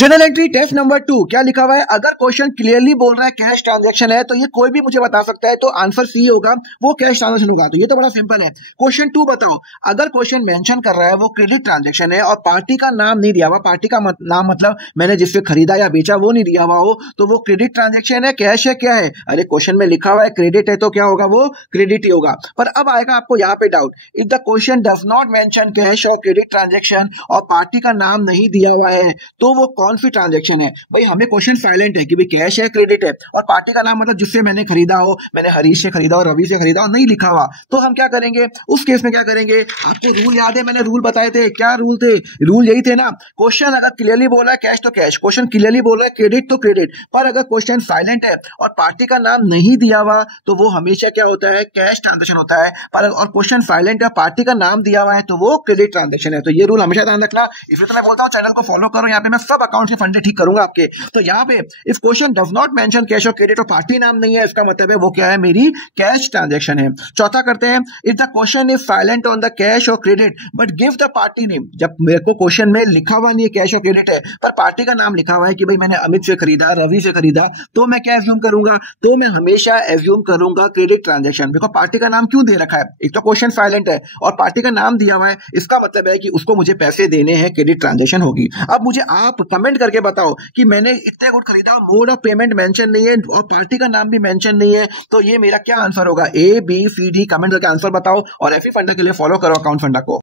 General entry test number 2 क्या लिखा हुआ है। अगर क्वेश्चन क्लियरली बोल रहा है कैश ट्रांजैक्शन है तो ये कोई भी मुझे बता सकता है, तो आंसर सी होगा, वो कैश ट्रांजैक्शन होगा। तो ये तो बड़ा सिंपल है। क्वेश्चन 2 बताओ, अगर क्वेश्चन मेंशन कर रहा है वो क्रेडिट ट्रांजैक्शन है और पार्टी का नाम नहीं दिया हुआ, पार्टी का नाम मतलब मैंने जिससे खरीदा या बेचा वो नहीं दिया हुआ हो, तो वो क्रेडिट ट्रांजेक्शन है, कैश है, क्या है? अरे क्वेश्चन में लिखा हुआ है क्रेडिट है तो क्या होगा, वो क्रेडिट ही होगा। पर अब आएगा आपको यहाँ पे doubt, if the question does not mention cash और क्रेडिट ट्रांजेक्शन और पार्टी का नाम नहीं दिया हुआ है तो वो कौन सी ट्रांजेक्शन है? भाई हमें क्वेश्चन साइलेंट है कि भाई कैश है, क्रेडिट है और पार्टी का नाम मतलब जिससे मैंने खरीदा हो, मैंने हरीश से खरीदा हो, रवि से खरीदा हो, नहीं लिखा हुआ, तो हम क्या करेंगे उस केस में? क्या करेंगे? आपको रूल याद है, मैंने रूल बताए थे। क्या रूल थे? रूल यही थे ना, क्वेश्चन अगर क्लियरली बोला है कैश तो कैश, क्वेश्चन क्लियरली बोल रहा है क्रेडिट तो क्रेडिट, पर अगर क्वेश्चन साइलेंट है और पार्टी का नाम नहीं दिया हुआ तो वो हमेशा क्या होता है, कैश ट्रांजेक्शन होता है। पर और क्वेश्चन साइलेंट है, पार्टी का नाम दिया हुआ है तो वो क्रेडिट ट्रांजेक्शन है। तो ये रूल हमेशा ध्यान रखना। इसलिए तो मैं बोलता हूँ चैनल को फॉलो करो, यहाँ पे मैं सब अकाउंट के फंडे ठीक करूंगा आपके। तो यहाँ पे if question does not mention cash और क्रेडिट और पार्टी नाम नहीं है, इसका मतलब है वो क्या है, मेरी कैश ट्रांजेक्शन है। चौथा करते हैं, if the question is silent on the cash और credit but give the party name. जब मेरे को क्वेश्चन में लिखा हुआ नहीं है कैश और क्रेडिट है पर पार्टी का नाम लिखा हुआ है कि भाई मैंने अमित से खरीदा, रवि से खरीदा, तो मैं क्या एज्यूम करूंगा? तो मैं हमेशा एज्यूम करूंगा क्रेडिट ट्रांजेक्शन। देखो पार्टी का नाम क्यों दे रखा है, एक तो क्वेश्चन साइलेंट है और पार्टी का नाम दिया हुआ है, इसका मतलब है कि उसको मुझे पैसे देने हैं, क्रेडिट ट्रांजेक्शन होगी। अब मुझे आप कमेंट करके बताओ कि मैंने इतने गुड खरीदा, मोड ऑफ पेमेंट मेंशन नहीं है और पार्टी का नाम भी मेंशन नहीं है, तो ये मेरा क्या आंसर होगा? A B C D. Comment करके आंसर बताओ और एफी फंडा के लिए फॉलो करो अकाउंट फंडा को।